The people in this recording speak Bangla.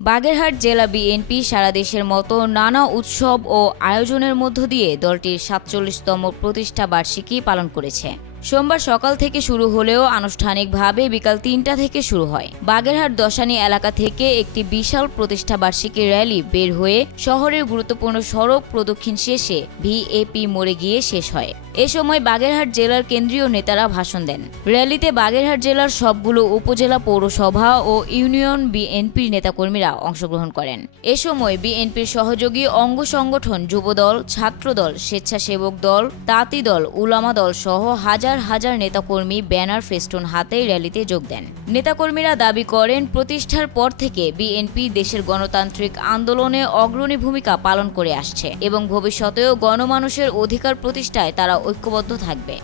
বাগেরহাট জেলা বিএনপি সারা দেশের মতো নানা উৎসব ও আয়োজনের মধ্য দিয়ে দলটির সাতচল্লিশতম প্রতিষ্ঠা বার্ষিকী পালন করেছে। সোমবার সকাল থেকে শুরু হলেও আনুষ্ঠানিকভাবে বিকাল তিনটা থেকে শুরু হয়। বাগেরহাট দশানী এলাকা থেকে একটি বিশাল প্রতিষ্ঠা বার্ষিকী র্যালি বের হয়ে শহরের গুরুত্বপূর্ণ সড়ক প্রদক্ষিণ শেষে ভিএপি মোড়ে গিয়ে শেষ হয়। এ সময় বাগেরহাট জেলার কেন্দ্রীয় নেতারা ভাষণ দেন। র্যালিতে বাগেরহাট জেলার সবগুলো উপজেলা পৌরসভা ও ইউনিয়ন বিএনপির নেতাকর্মীরা অংশগ্রহণ করেন। এ সময় বিএনপির সহযোগী অঙ্গ সংগঠন, যুবদল, ছাত্রদল, স্বেচ্ছাসেবক দল, তাঁতি দল, উলামা দল সহ হাজার হাজার হাজার নেতাকর্মী ব্যানার ফেস্টুন হাতে র্যালিতে যোগ দেন। নেতাকর্মীরা দাবি করেন, প্রতিষ্ঠার পর থেকে বিএনপি দেশের গণতান্ত্রিক আন্দোলনে অগ্রণী ভূমিকা পালন করে আসছে এবং ভবিষ্যতেও গণমানুষের অধিকার প্রতিষ্ঠায় তারা ঐক্যবদ্ধ থাকবে।